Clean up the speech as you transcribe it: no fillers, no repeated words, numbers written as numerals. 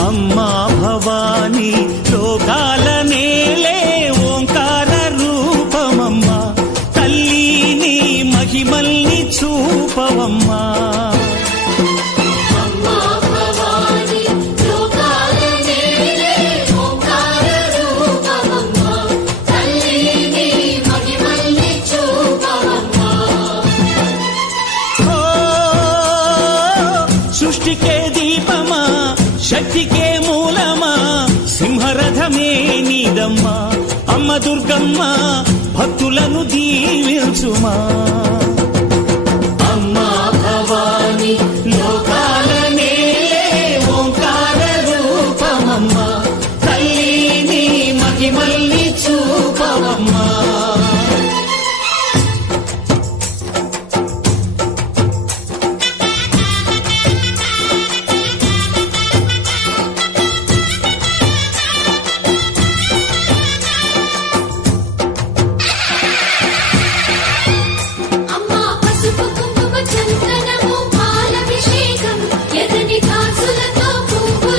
అమ్మా భవాని లోకాల నేలే ఓంకార రూపమమ్మా తల్లిని మహిమల్ని చూపవమ్మా సృష్టికే దీపమా శక్తికే మూలమా సింహరథమే నీదమ్మా అమ్మ దుర్గమ్మ భక్తులను దీవించుమా